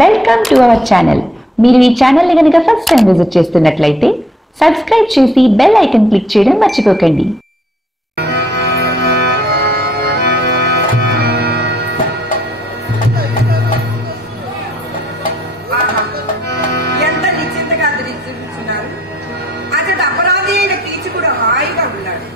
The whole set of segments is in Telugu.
Welcome to our channel. మీరు ఈ ఛానల్ ని గనుక ఫస్ట్ టైం విజిట్ చేస్తున్నట్లయితే సబ్స్క్రైబ్ చేసి బెల్ ఐకాన్ క్లిక్ చేయడం మర్చిపోకండి. ఎంత నిశ్చింతగా దృష్టిస్తున్నారు. అతడు అపరాధి అయిన కీచుకుడు హాయిగా ఉన్నాడు.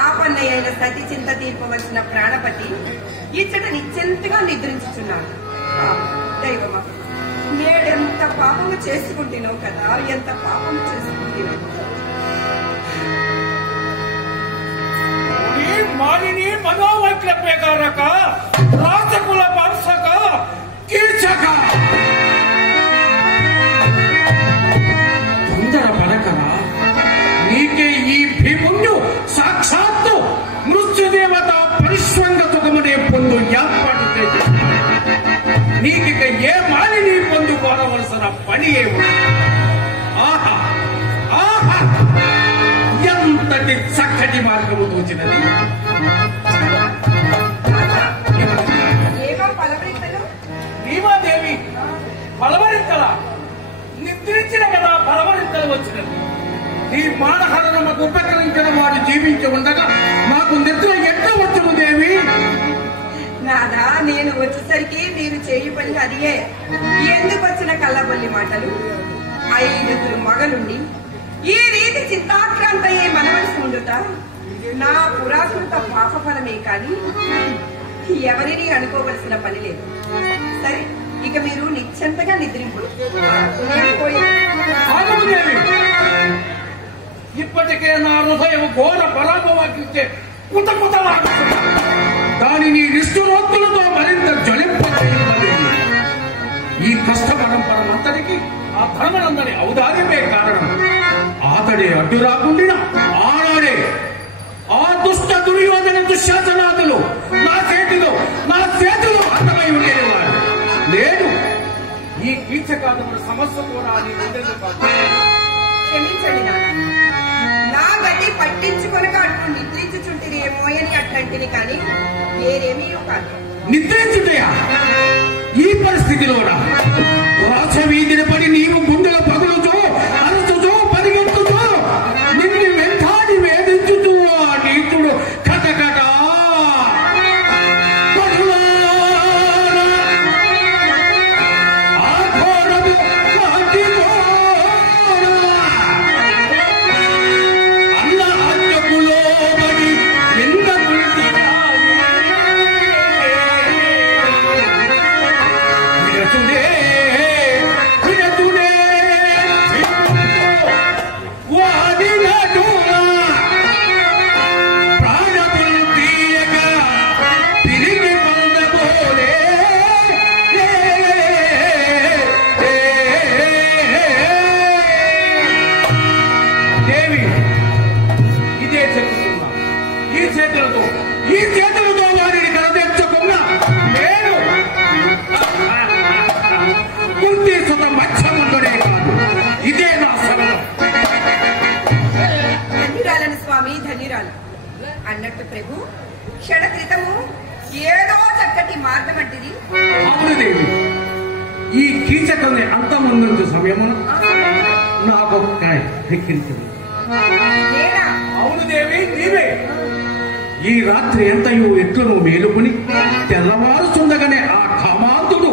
ఆపన్నయ్య అయిన సతి చింత తీర్పవలసిన ప్రాణపతి ఇచ్చట నిశ్చింతగా నిద్రించుచున్నాడు. దైవమా, నేడెంత పాపము చేసుకుంటున్నావు కదా, ఎంత పాపము చేసుకుంటున్నావు. మాలిని మనోవైక్ల ప్రకారక రాజకుల వంశక కీచక తొందర పడకరా. నీకే ఈ భీముణ్ణు సాక్షాత్తు మృత్యుదేవత పరిశ్వంగతుకమనే పొందు ఏర్పాటు చేసి నీకిక ఏ మాలిని పొందు కోరవలసిన పని ఏమి. ఆహా ఆహా, ఎంతటి చక్కటి మార్గము తోచినది. భీమాదేవి బలవరింతల నిద్రించిన కదా బలవరింతలు వచ్చినది. నీ మానహరణకు ఉపకరించిన వాడు జీవించి ఉండగా నాకు నిద్ర ఎట్లా వచ్చును దేవి? నాదా, నేను వచ్చేసరికి మీరు చేయి పని అదిగే. ఎందుకు వచ్చిన కళ్ళబల్లి మాటలు? 5 మగలుండి ఈ రీతి చింతాక్రాంతయ్యే మనవలసి ఉండుట నా పురాకృత పాప ఫలమే కాని ఎవరిని అనుకోవలసిన పని లేదు. సరే, ఇక మీరు నిశ్చంతగా నిద్రింపు. ఇప్పటికే నా హృదయం ఘోర పరాభవాకించే కుత కుతలాడుతున్నా. దానిని నిష్ఠురోక్తులతో మరింత జ్వలింపజేయలేదు. ఈ కష్ట పరంపరమంతటికి ఆ ధర్మనందని ఔదార్యమే కారణం. అతడే అడ్డు రాకుండా ఆనాడే ఆ దుష్ట దుర్యోధన దుశ్శాసనాదులు నా చేతిలో అంతమై ఉండేవాడు. లేదు, ఈ కీచకాదుల సమస్య కూడా క్షమించండి నాన్న. నా గడ్డి పట్టించుకొనక అట్లు నిద్రించుచుంటినేమో అని అట్లాంటిని కానీ వేరేమీ కాదు. నిద్రించుటయా ఈ పరిస్థితిలోనా? రాజవీధిని పడి నీవు గుండెల పగులుతూ అరచుతూ పరిగెత్తుతూ నిన్ను వెంటాడి వేధించుతూ ఆ నీతుడు కటకట ఈ చేతులతో వారిని కరదెచ్చకుండా నేను కుంతి సుత మత్స్యముందనే కాదు, ఇదే నా శరణం. ధన్యురాలను స్వామి, ధన్యురాలు. అన్నట్టు ప్రభు, క్షణ క్రితము ఏదో చక్కటి మార్గం అంటిది. అవును దేవి, ఈ కీచకుని అంతమందు సమయమున నాకు ఎక్కించింది. అవును దేవి, నీవే. ఈ రాత్రి ఎంతయో ఎట్లను మేలుకుని తెల్లవారుచుండగానే ఆ కామాంతుడు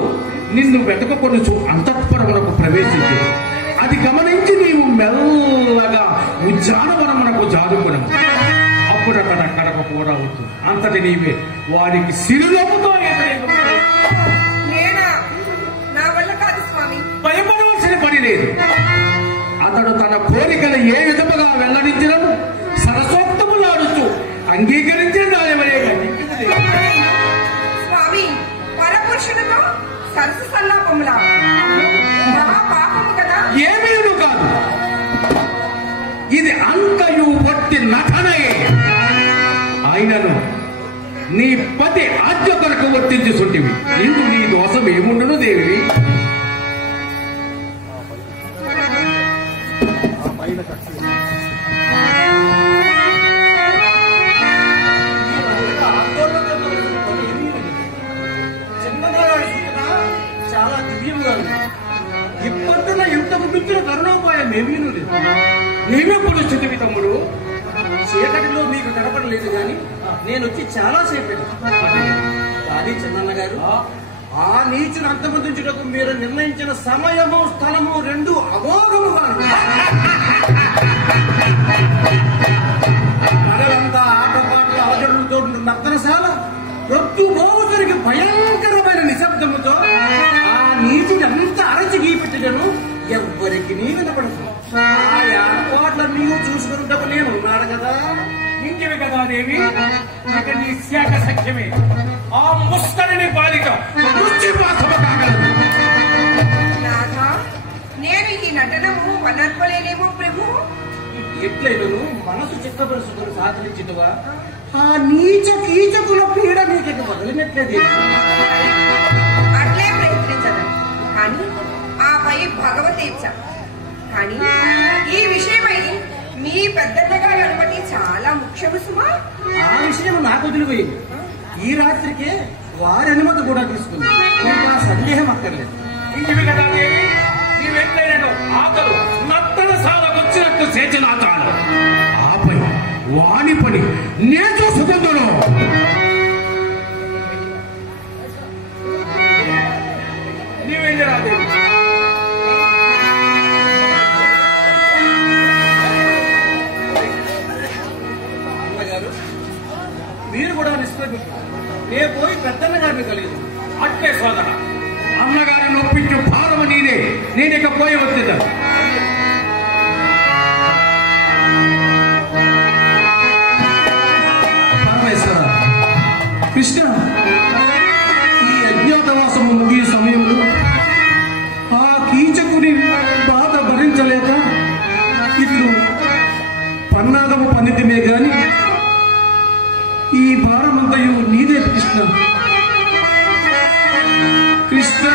నిన్ను వెతకకొనుచు అంతఃపురమునకు ప్రవేశించు. అది గమనించి నీవు మెల్లగా ఉద్యానవనమునకు జారుకును. అప్పుడు అక్కడ కడక పోరావచ్చు. అంతటి నీవే వారికి సిరులముతో నా వల్ల కాదు స్వామి. భయపడవలసిన పని లేదు. అతడు తన కోరికలు ఏ విధముగా వెల్లడించినను సరసోక్తములాడుతూ అంగీకరించిన స్వామి, పరపురుషులతో సరస సల్లాపములా మహాపాపము కదా. ఏమీను కాదు, ఇది అంతయు వట్టి నటనయే. ఆయనను నీ పతి ఆజ్ఞ కొరకు వర్తించుతుంటివి. ఇందు నీ దోషం ఏముండను దేవి. చాలా చీకటిలో మీకు కనపడలేదు కానీ నేను వచ్చి చాలా సేపు కానీ చిన్నన్న గారు ఆ నీచును అంతమొందించుటకు మీరు నిర్ణయించిన సమయము స్థలము రెండు అమోఘముగా మనలంతా ఆటపాటలు అలజడులతో నర్తనశాల రొత్తు మోసరికి భయంకరమైన నిశ్శబ్దముతో ఆ నీటిని అంత అరచి పెట్టినను ఎవ్వరికి నీ వినపడదు. ఆ ఏర్పాట్లన్నీ చూసుకున్నప్పుడు నేను ఉన్నాడు కదా. ఇంటివి కదా దేవి, ఇక నీ శాఖ సఖ్యమే ఆ ముస్కరిని బాలిక కాగలదు. నాథా, నేను ఈ నటనము వనర్పలేనేమో ప్రభు. ఎట్లయినను మనసు చిత్తపరుచుకుని సాధనిచ్చినవా ఆ నీచ కీచకుల పీడ నీకు వదిలినట్లేదు. అట్లే ప్రయత్నించదు కానీ ఆపై భగవతేచ్ఛ. కానీ ఈ విషయమై మీ పెద్దగారి అనుమతి చాలా ముఖ్యము సుమా. ఆ విషయం నాకు వదిలిపోయింది. ఈ రాత్రికే వారి అనుమతి కూడా తీసుకుంది. ఇంకా సందేహం అక్కర్లేదు. ఇంటివి కదా దేవి, నీవెట్లయినను ఆకలు నత్తల సాలకొచ్చినట్టు చేచినాతాను. ఆపై వాణి పని నేను చూసుకుందును. నీవెళ్ళరా దేవి. అన్నగారు మీరు కూడా నిష్ప్రభిస్తారు. నేను పోయి పెద్దన్న గారిని కలిగి అట్లే సోదర, అన్నగారిని ఒప్పించు భారమ నీదే. నేను ఇక పోయి వచ్చేదా పరమేశ్వర కృష్ణ, ఈ అజ్ఞాతవాసము ముగియ సమయంలో ఆ కీచకుని బాధ భరించలేక ఇట్లు పన్నాగము పన్నితిమే గాని ఈ భారమంతయు నీదే కృష్ణ. కృష్ణ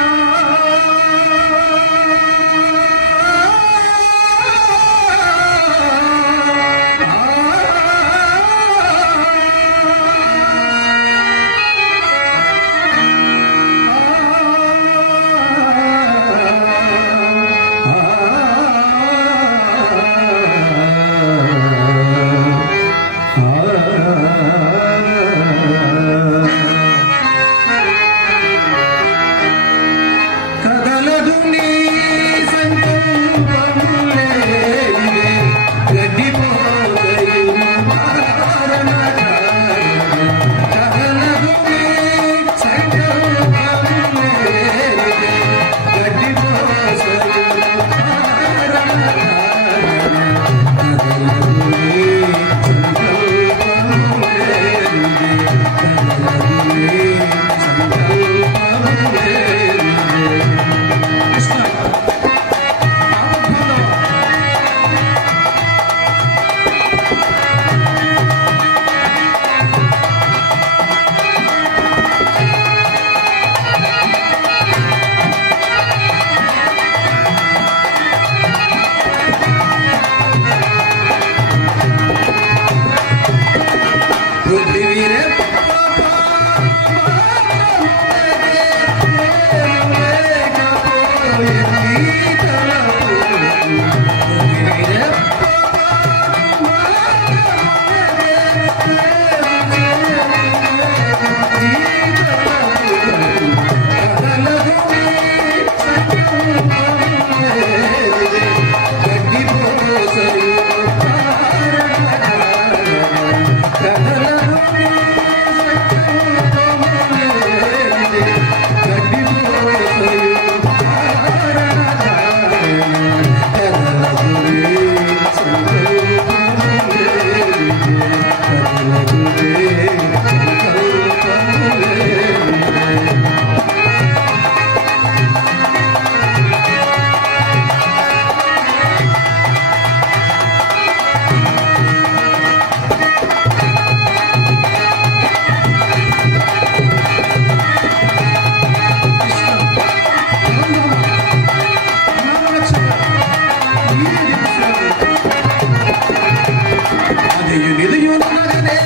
నిధుయున్నగనే